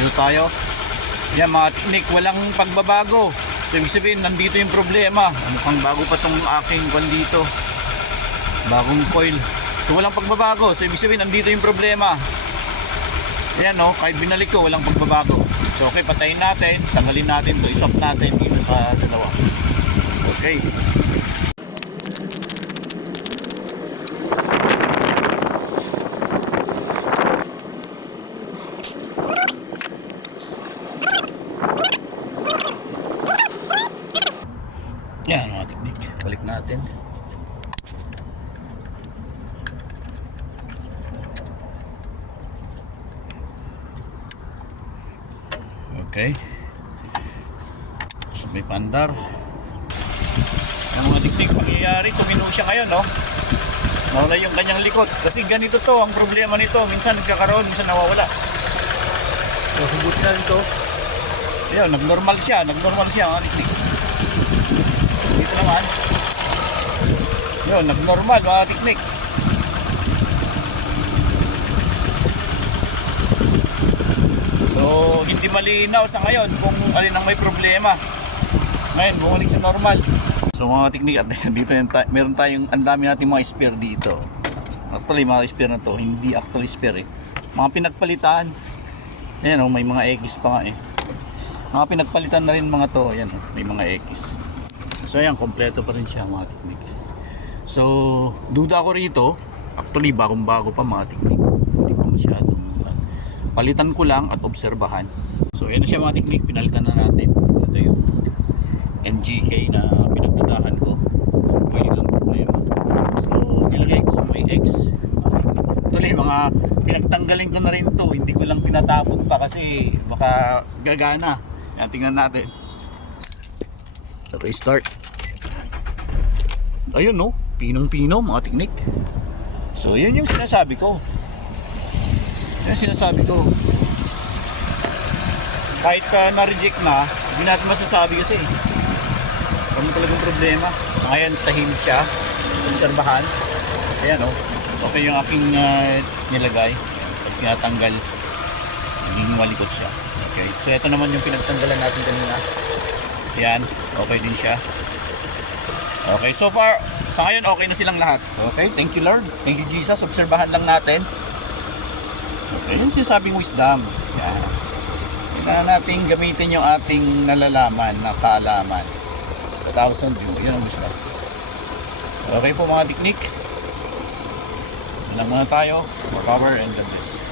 Dito tayo. Yan mga teknik, walang pagbabago. So ibig sabihin, nandito yung problema. Ano pang bago pa tong aking kwan dito. Bagong coil. So walang pagbabago. So ibig sabihin, nandito yung problema. Yan o, kahit binalik ko, walang pagbabago. So okay, patayin natin. Tanggalin natin to, iswap natin dito sa dalawa. Okay. Yan mga teknik, balik natin. Okay. So may pandar. Ang mga teknik mangyayari, tumino siya ngayon, no? Nawala yung kanyang likod. Kasi ganito to, ang problema nito. Minsan nagkakaroon, minsan nawawala. So hugutin natin to. Ayun, nagnormal siya mga teknik. Dito naman. Yun, nagnormal mga teknik. So, hindi malinaw sa ngayon kung alin ang may problema. Ngayon, bumalik sa normal. So mga teknik, at dito meron tayong ang dami nating mga spare dito. Actually, mga spare na to, hindi actually spare eh. Mga pinagpalitan. Ayan oh, may mga X pa nga eh. Mga pinagpalitan na rin mga to. Ayan oh, may mga X. So ayan, kompleto pa rin siya mga teknik. So, duda ako rito. Actually, bagong-bago pa mga teknik. Hindi pa masyadong palitan ko lang at obserbahan. So ayan na siya mga teknik, pinalitan na natin. Ito yung NGK na pinagdadahan ko. Kung pwede lang problema. So, nilagay ko may X. Actually, mga pinagtanggalin ko na rin to. Hindi ko lang tinatapon pa kasi baka gagana. Yan, tingnan natin. Restart. Ayun no, pinong-pino mga teknik. So yun yung sinasabi ko. Yan sinasabi ko. Kahit na-reject na, hindi natin masasabi kasi ano talagang problema. Ngayon tahimik siya. Obserbahan. Ayan o. Okay yung aking nilagay at tinatanggal. Hindi malikot siya. Okay. So ito naman yung pinagtanggalan natin kanina. Ayan. Okay din siya. Okay. So far, sa ngayon okay na silang lahat. Okay. Thank you Lord. Thank you Jesus. Obserbahan lang natin. Okay. Yung sinasabing wisdom. Ayan. Kailangan natin gamitin yung ating nalalaman na kaalaman. 1,000 view. Yun ang wisdom. Okay po mga teknik. Ilang muna tayo. More power and God bless.